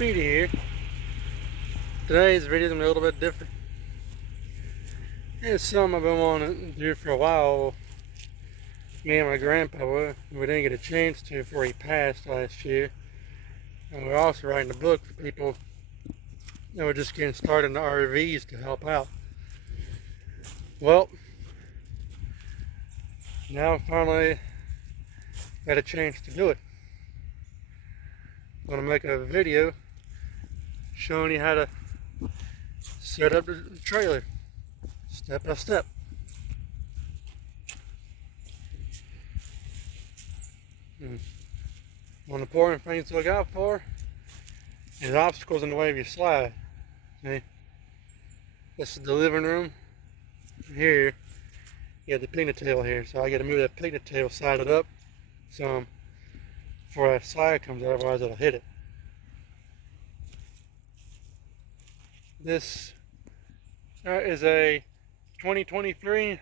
Speedy here. Today's video is going to be a little bit different. It's something I've been wanting to do for a while. Me and my grandpa, we didn't get a chance to before he passed last year. And we're also writing a book for people that were just getting started in the RVs to help out. Well, now finally got a chance to do it. I'm going to make a video showing you how to set up the trailer step by step. One important thing to look out for is obstacles in the way of your slide. Okay? This is the living room. Here you have the pigtail here, so I got to move that pigtail, side it up some before that slide comes out, otherwise it'll hit it. This is a 2023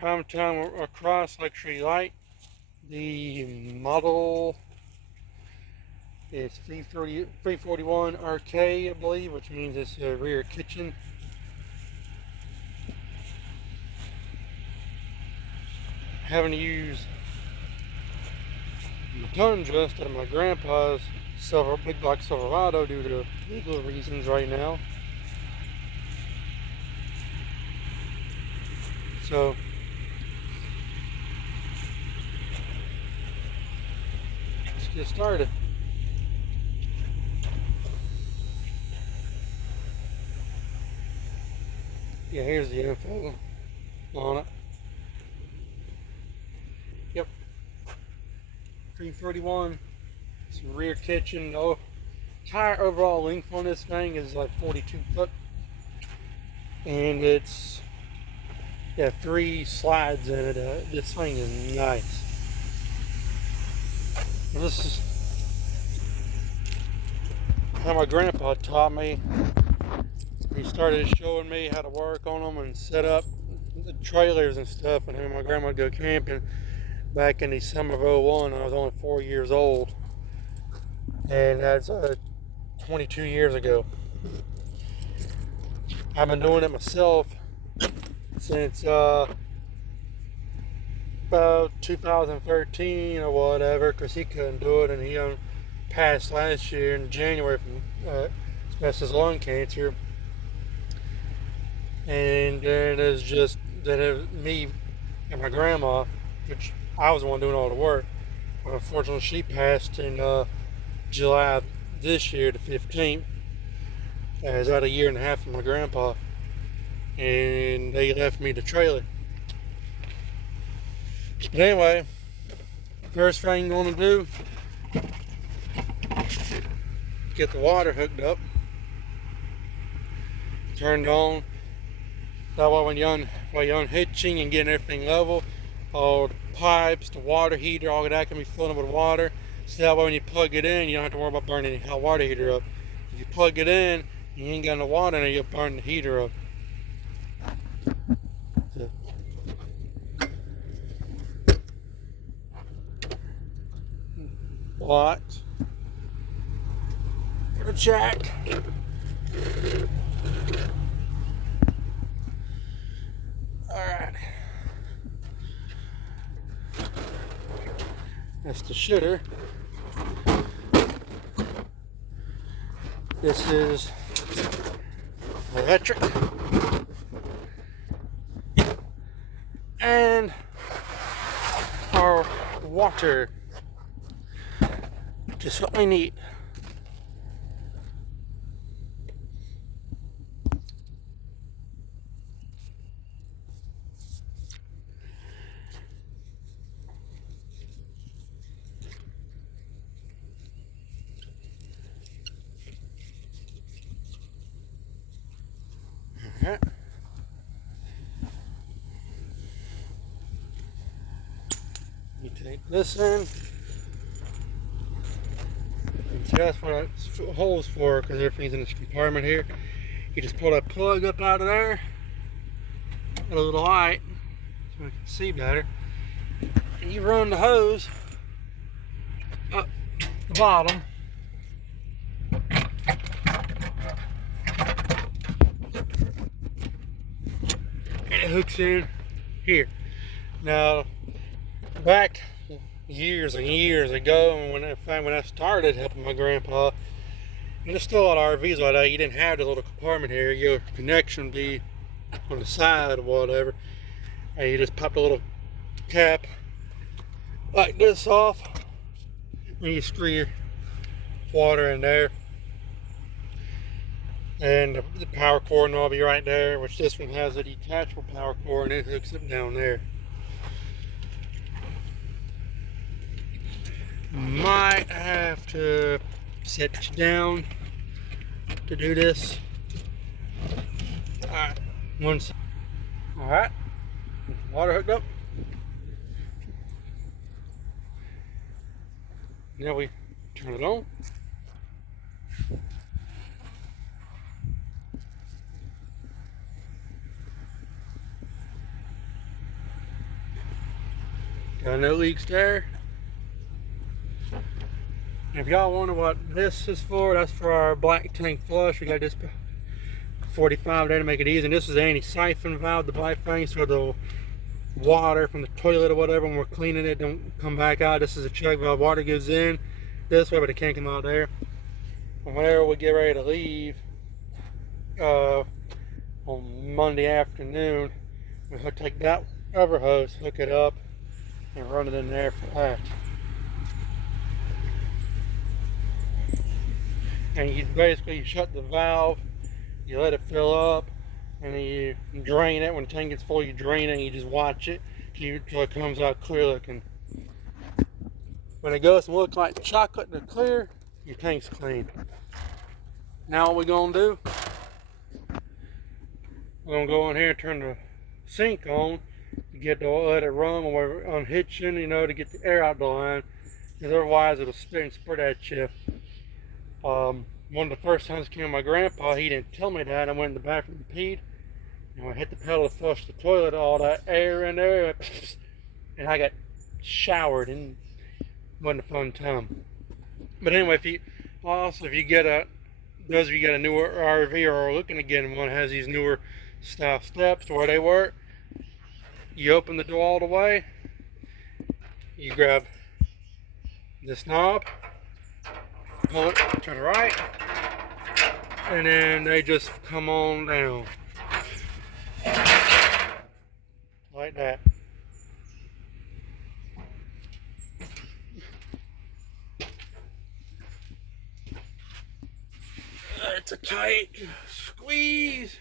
Primetime Cross Luxury Light. The model is 341 RK, I believe, which means it's a rear kitchen. Having to use the Tundra instead of my grandpa's big black Silverado due to legal reasons right now. So let's get started. Yeah, here's the info on it. Yep, 331. It's a rear kitchen. The entire overall length on this thing is like 42 foot, and it's 3 slides in it. This thing is nice. This is how my grandpa taught me. He started showing me how to work on them and set up the trailers and stuff. And him and my grandma would go camping back in the summer of '01. I was only 4 years old, and that's 22 years ago. I've been doing it myself since about 2013 or whatever, because he couldn't do it, and he passed last year in January from asbestos lung cancer. And then it was me and my grandma, which I was the one doing all the work. But unfortunately, she passed in July of this year, the 15th. I was out a year and a half from my grandpa, and they left me the trailer. But anyway, first thing I'm going to do, get the water hooked up, turned on. That way when you're unhitching and getting everything level, all the pipes, the water heater, all of that can be filling with water. So that way when you plug it in, you don't have to worry about burning the hot water heater up. If you plug it in, you ain't got no water in it, you'll burn the heater up. So. What? For the jack. Alright. That's the shitter. This is electric. And our water. Just what we need. You take this in. That's what the hole's for, because everything's in this compartment here. You just pull that plug up out of there, got a little light so we can see better, and you run the hose up the bottom hooks in here. Now, back years and years ago, when I started helping my grandpa, and there's still a lot of RVs like that, you didn't have the little compartment here. Your connection would be on the side or whatever, and you just pop the little cap like this off, and you screw your water in there, and the power cord will be right there, which this one has a detachable power cord and it hooks up down there. Might have to set you down to do this. Alright, one side. Alright, water hooked up. Now we turn it on. Got no leaks there. If y'all wonder what this is for, that's for our black tank flush. We got this 45 there to make it easy. And this is the anti-siphon valve, the black thing, so the water from the toilet or whatever, when we're cleaning it, don't come back out. This is a check valve. Water goes in this way, but it can't come out there. And whenever we get ready to leave on Monday afternoon, we'll take that rubber hose, hook it up, and run it in there for that. And you basically shut the valve, you let it fill up, and then you drain it. When the tank gets full, you drain it and you just watch it till it comes out clear looking. When it goes to look like chocolate and clear, your tank's clean. Now what we're gonna do, we're gonna go in here and turn the sink on to let it run when we're unhitching, to get the air out the line, because otherwise it'll spit and spurt at you. One of the first times I came with my grandpa, he didn't tell me that. I went in the bathroom and peed, and when I hit the pedal to flush the toilet, all that air in there, and I got showered, and it wasn't a fun time. But anyway, if you get a newer RV or are looking to get one, has these newer style steps where they work, you open the door all the way, you grab this knob, pull it to the right, and then they just come on down like that. It's a tight squeeze.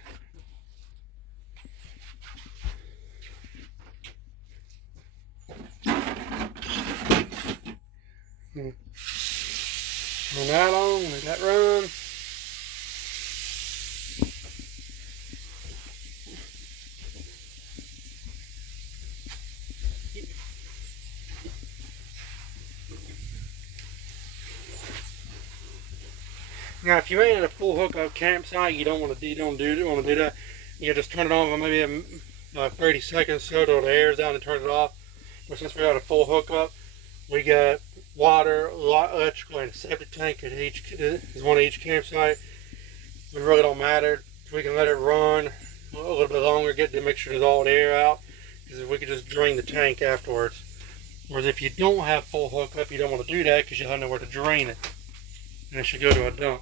Turn that on, let that run. Now, if you ain't at a full hookup campsite, you don't want to do that. You just turn it on for maybe 30 seconds so till the air's down and turn it off. But since we're at a full hookup, we got water, electrical, and a septic tank at one at each campsite. It really don't matter. We can let it run a little bit longer, get to make sure there's all the air out, because we can just drain the tank afterwards. Whereas if you don't have full hookup, you don't want to do that because you'll have nowhere to drain it, and it should go to a dump.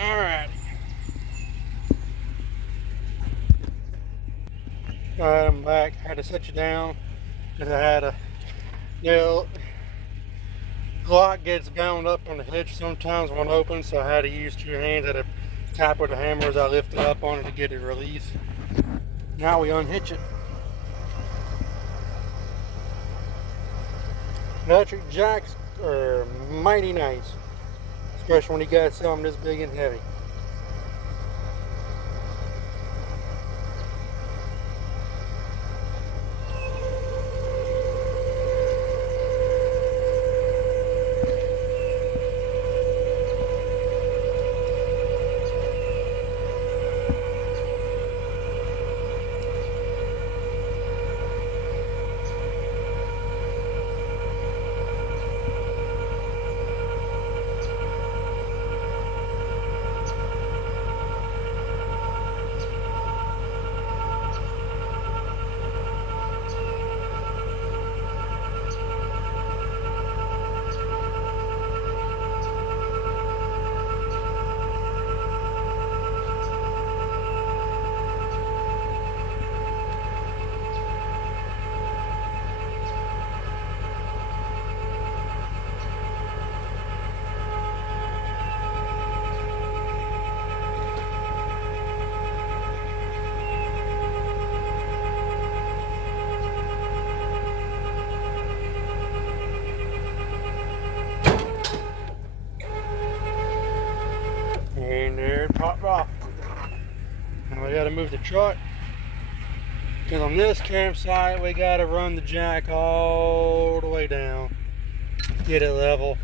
Alright. Alright, I'm back. I had to set you down because I had Glock gets bound up on the hitch sometimes when open, so I had to use two hands. I had to tap with the hammer as I lifted up on it to get it released. Now we unhitch it. Electric jacks are mighty nice, especially when you got something this big and heavy. popped off. Now we gotta move the truck, because on this campsite we gotta run the jack all the way down, get it level.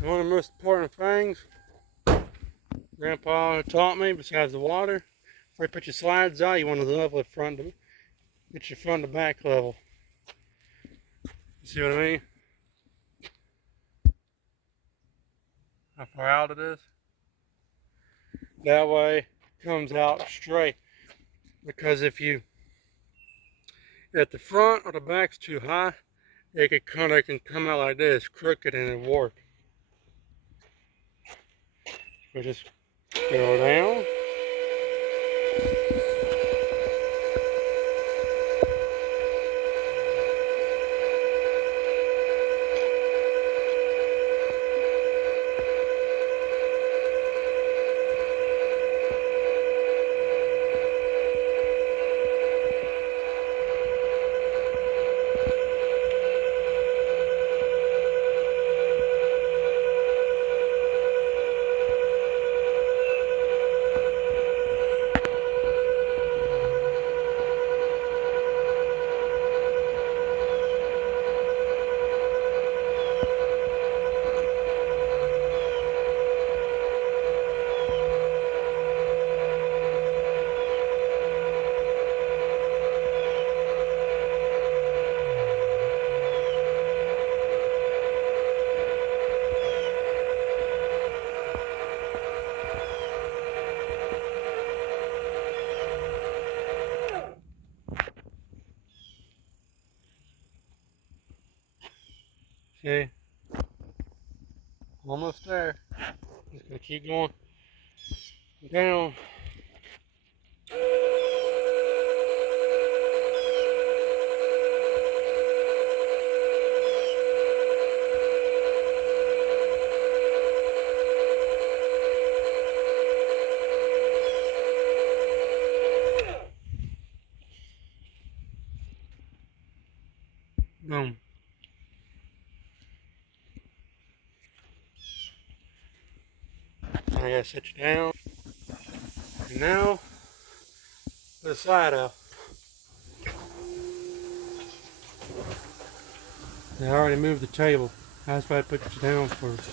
One of the most important things Grandpa taught me, besides the water, before you put your slides out, you want to level it front to get your front to back level. You see what I mean? How far out it is? That way it comes out straight. Because if you at the front or the back's too high, it can come out like this, crooked and it warp. So just go down. Okay, almost there. Just gonna keep going down. Boom. I gotta set you down. And now, put the slide out. I already moved the table. That's why I put you down first.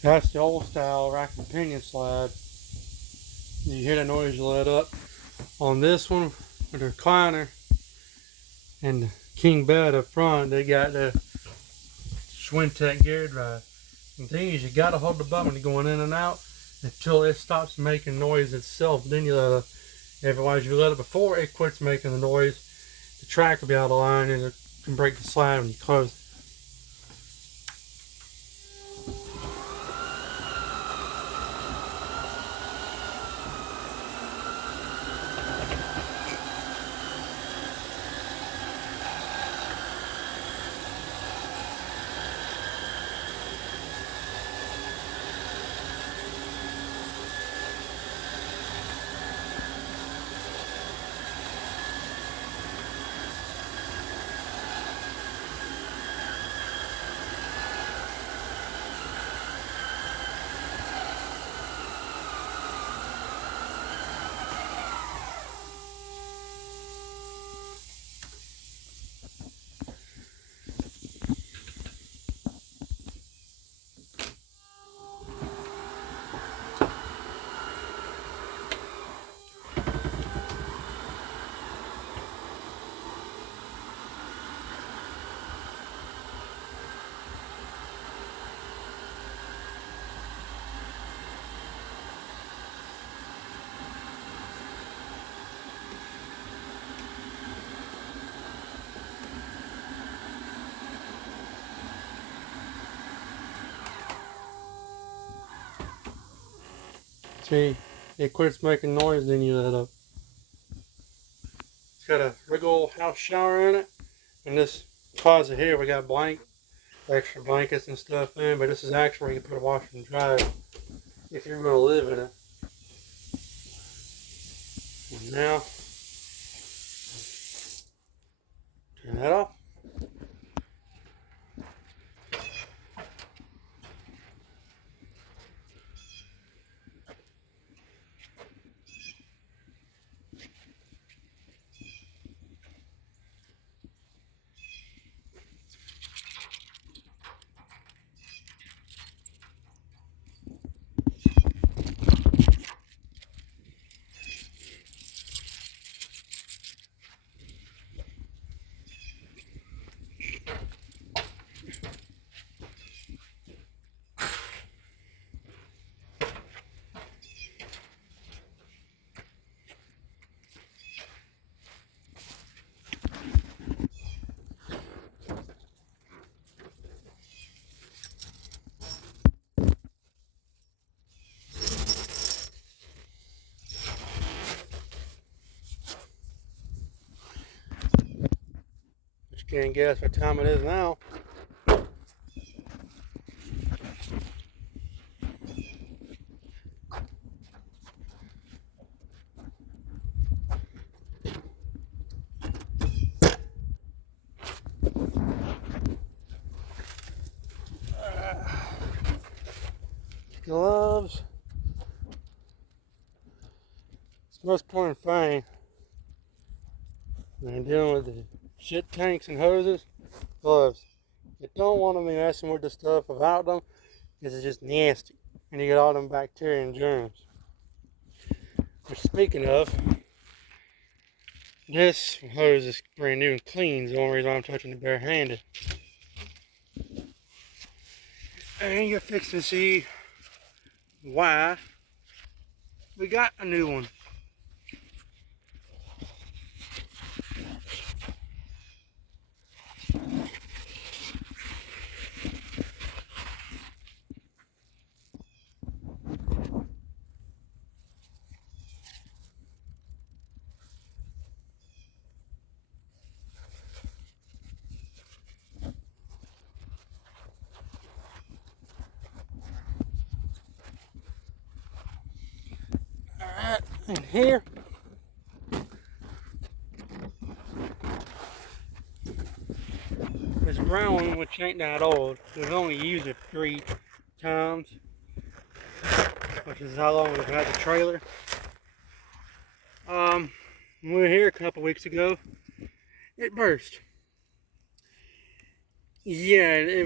That's the old style rack and pinion slide. You hear the noise you let up. On this one, with the recliner and the king bed up front, they got the Schwintek gear drive. And the thing is, you gotta hold the button when you're going in and out until it stops making noise itself. Then you let it. Otherwise, if you let it before it quits making the noise, the track will be out of line and it can break the slide when you close it. See, it quits making noise, then you let up. It's got a regular old house shower in it, and this closet here we got extra blankets and stuff in, but this is actually where you can put a washer and dryer if you're going to live in it. And now, turn that off. But you can't guess what time it is now. Gloves. It's the most important thing when you're dealing with the shit tanks and hoses. Gloves. You don't want to be messing with the stuff without them because it's just nasty. And you get all them bacteria and germs. Which, speaking of, this hose is brand new and clean. Is the only reason I'm touching it barehanded. And you're fixing to see why we got a new one. Alright, and here this brown one, which ain't that old. We've only used it 3 times, which is how long we've had the trailer. When we were here a couple weeks ago, it burst. Yeah,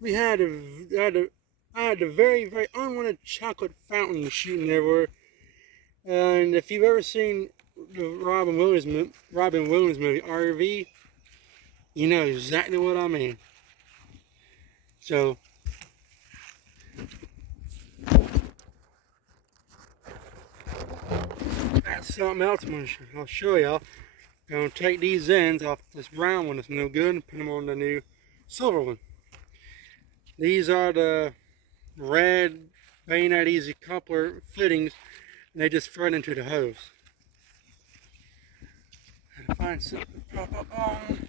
we had I had a very, very unwanted chocolate fountain shooting everywhere. And if you've ever seen the Robin Williams movie, RV, you know exactly what I mean. So, that's something else I'll show y'all. I'm going to take these ends off this brown one that's no good and put them on the new silver one. These are the red Bayonet Easy coupler fittings, and they just thread into the hose. Gotta find something to prop up on.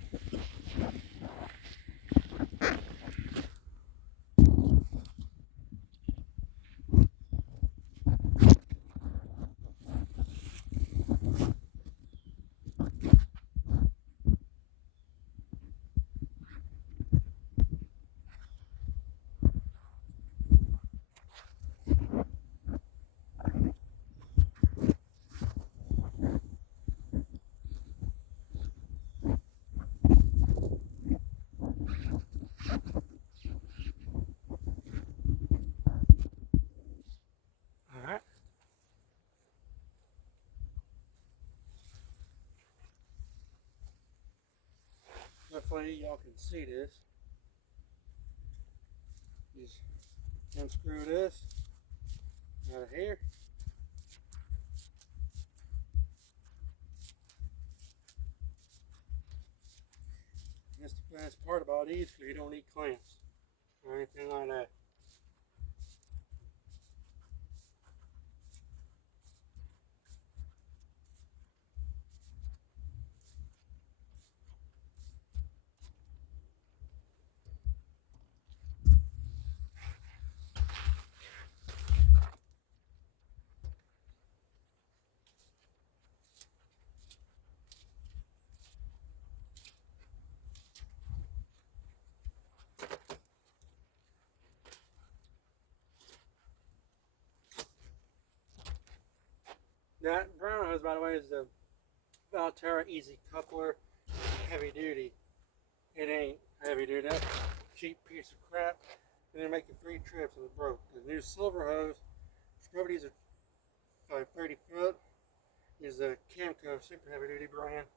Alright. Hopefully y'all can see this. Just unscrew this out of here. That's the best part about these, because you don't need clamps or anything like that. That brown hose, by the way, is the Valterra Easy Coupler Heavy Duty. It ain't heavy duty. That's a cheap piece of crap. And they're making 3 trips and it broke. The new silver hose, these are like 30 foot, is a Camco super heavy duty brand.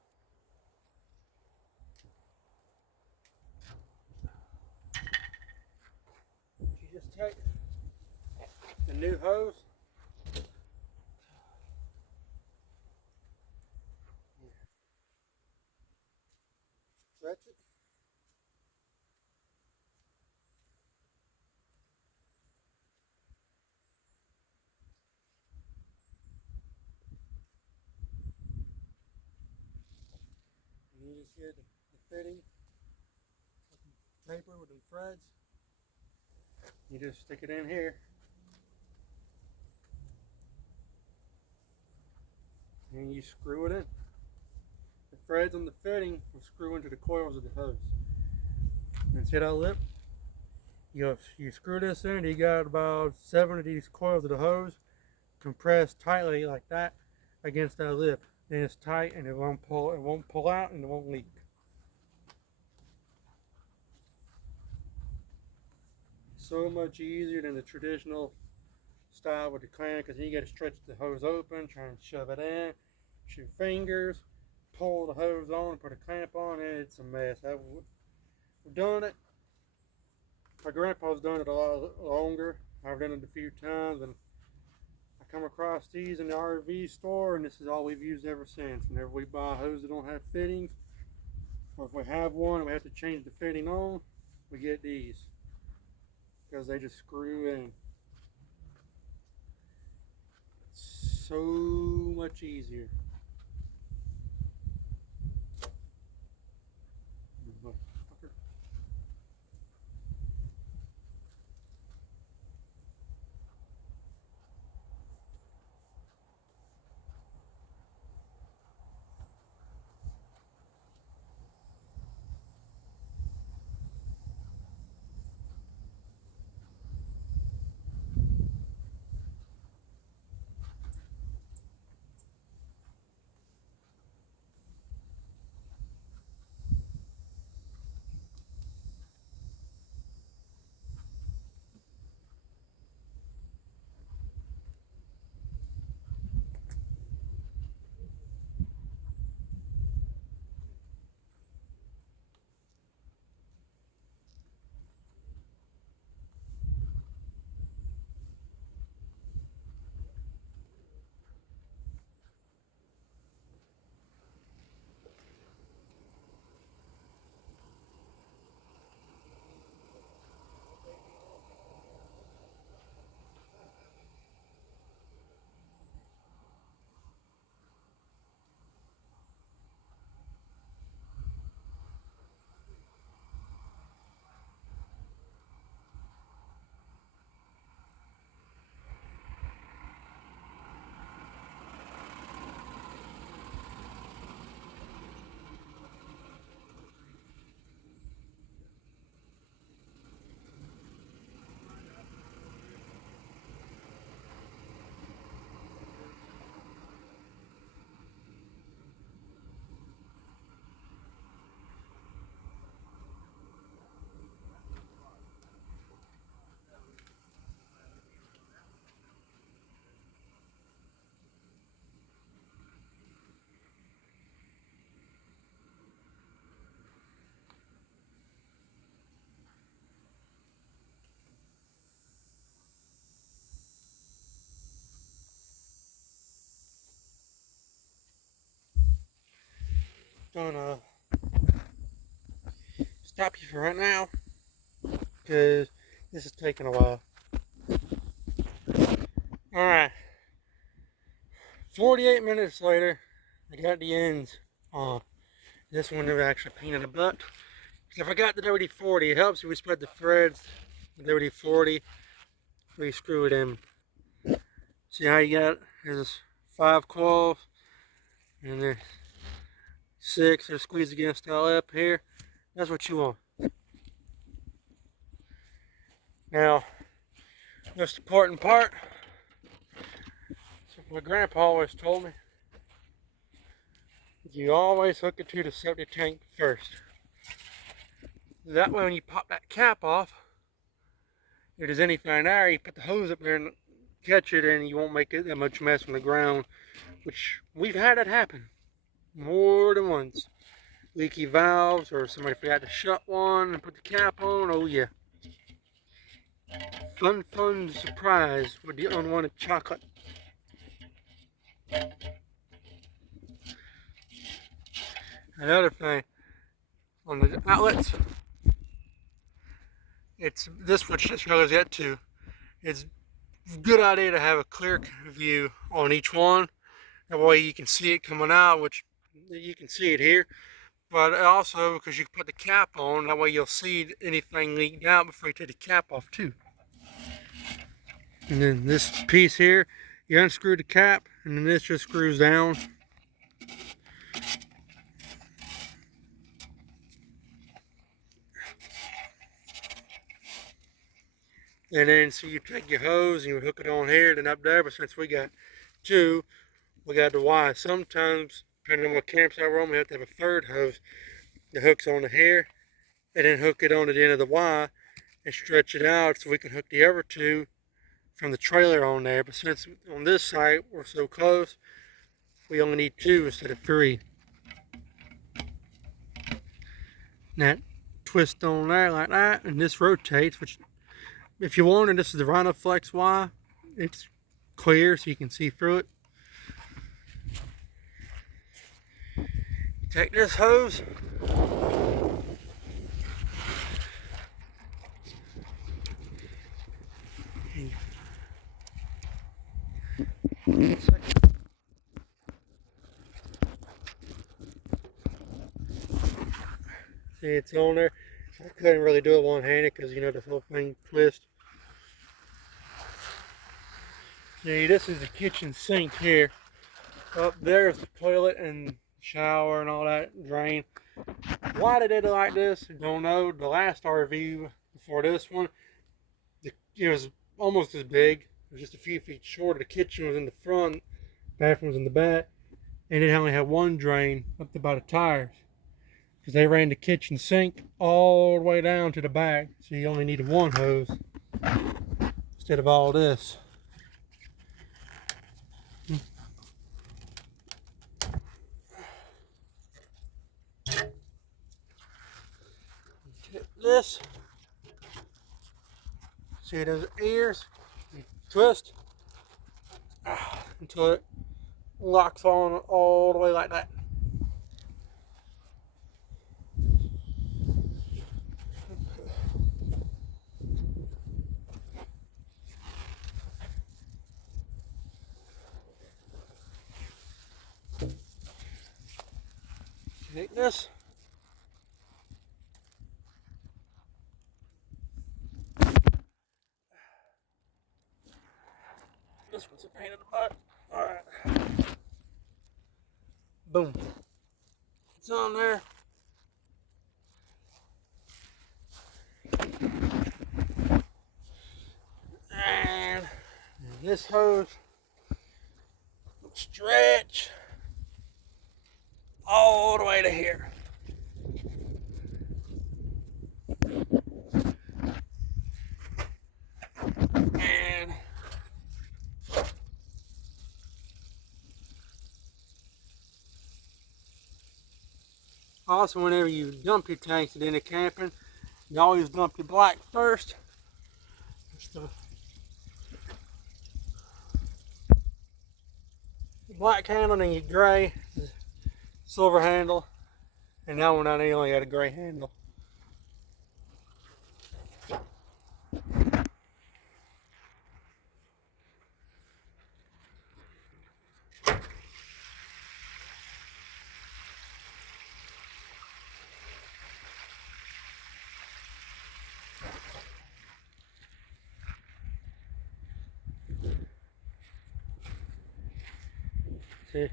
You just take the new hose, stretch it, and you just get the fitting paper with the threads. You just stick it in here, and you screw it in. The threads on the fitting will screw into the coils of the hose. And see that lip? You screw this in, you got about 7 of these coils of the hose compressed tightly like that against that lip. Then it's tight and it won't pull out and it won't leak. So much easier than the traditional style with the clamp, because you got to stretch the hose open, try and shove it in, use your fingers, pull the hose on, put a clamp on it. It's a mess. I've done it. My grandpa's done it a lot longer. I've done it a few times, and I come across these in the RV store, and this is all we've used ever since. Whenever we buy a hose that don't have fittings, or if we have one and we have to change the fitting on, we get these, because they just screw in. So much easier. Gonna stop you for right now, because this is taking a while. Alright, 48 minutes later, I got the ends on. This one never actually painted a butt. I forgot the WD-40. It helps if we spread the threads. The WD-40, we screw it in. See how you got? There's 5 coils, and there's 6 are squeezed against the lip here. That's what you want. Now, most important part. So My grandpa always told me, you always hook it to the septic tank first. That way when you pop that cap off, if there's anything there, you put the hose up there and catch it, and you won't make it that much mess on the ground, which we've had it happen more than once. Leaky valves, or somebody forgot to shut one and put the cap on. Oh yeah. Fun surprise with the unwanted chocolate. Another thing, on the outlets, it's this which struggles yet too. It's a good idea to have a clear view on each one. That way you can see it coming out, which you can see it here. But also because you can put the cap on, that way you'll see anything leaked out before you take the cap off too. And then this piece here, you unscrew the cap, and then this just screws down. And then so you take your hose and you hook it on here, then up there. But since we got two, we got the Y. Sometimes, depending on what campsite we're on, we have to have a third hose that hooks on the hair, and then hook it on to the end of the Y and stretch it out so we can hook the other two from the trailer on there. But since on this site we're so close, we only need two instead of three. And that twist on there like that, and this rotates, which if you're wondering, this is the Rhino-Flex Y. It's clear so you can see through it. Take this hose, see it's on there. I couldn't really do it one-handed because you know the whole thing twists. See, this is the kitchen sink here. Up there is the toilet and shower and all that drain. Why they did it like this, I don't know. The last RV before this one, it was almost as big. It was just a few feet shorter. The kitchen was in the front, bathroom was in the back, and it only had one drain up to by the tires. Because they ran the kitchen sink all the way down to the back, so you only needed one hose instead of all this. Get this. See those ears? You twist until it locks on all the way like that. Take this. This one's a pain in the butt. Alright. Boom. It's on there. And this hose will stretch all the way to here. And also, whenever you dump your tanks at any camping, you always dump your black first. Just the black handle, then your gray, silver handle, and that one I only got a gray handle. See?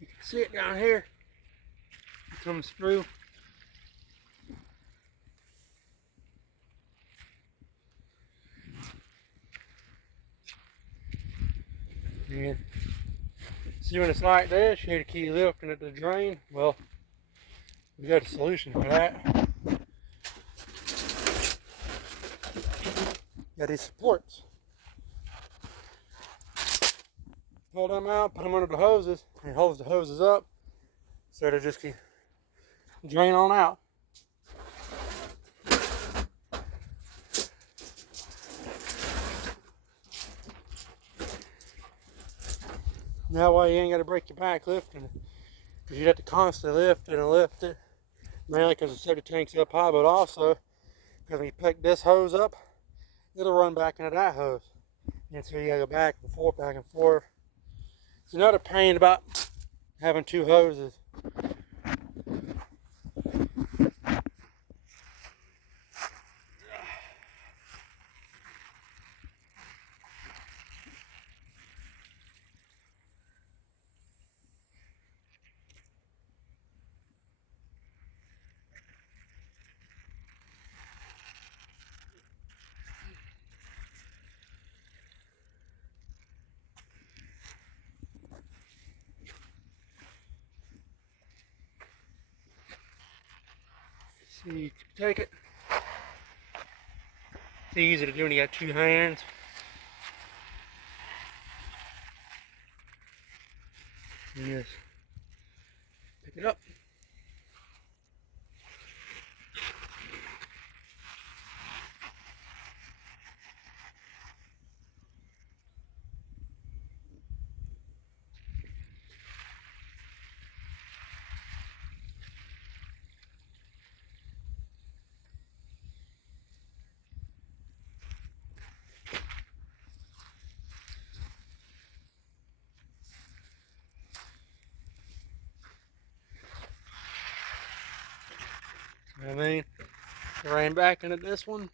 You can see it down here. It comes through. And see, when it's like this, you need to keep lifting it to drain. Well, we got a solution for that. Got these supports. Pull them out, put them under the hoses, and hose the hoses up so they just keep drain on out. That way you ain't got to break your back lifting it, because you'd have to constantly lift it and lift it, mainly because the septic tank's up high, but also because when you pick this hose up, it'll run back into that hose, and so you got to go back and forth, back and forth. It's another pain about having two hoses. So you take it. It's easy to do when you got two hands. And just pick it up. I mean, ran back into this one.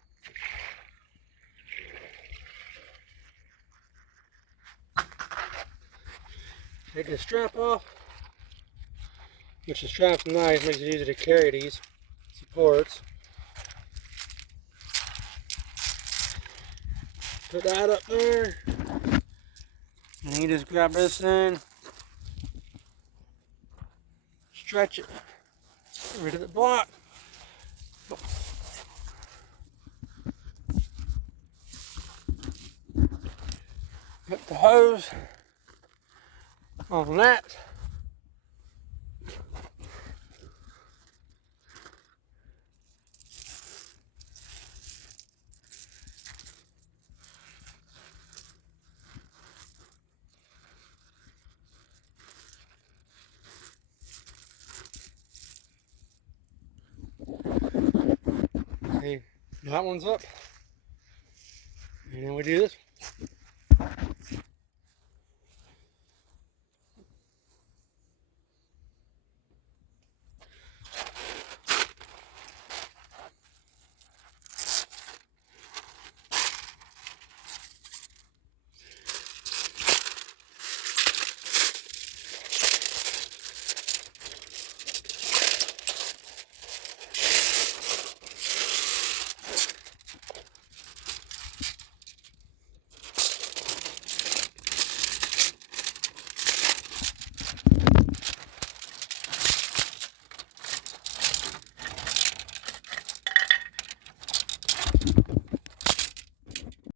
Take the strap off, which the strap's nice, makes it easy to carry these supports. Put that up there, and you just grab this in, stretch it, get rid of the block. Put the hose on that. Okay, that one's up. And then we do this one.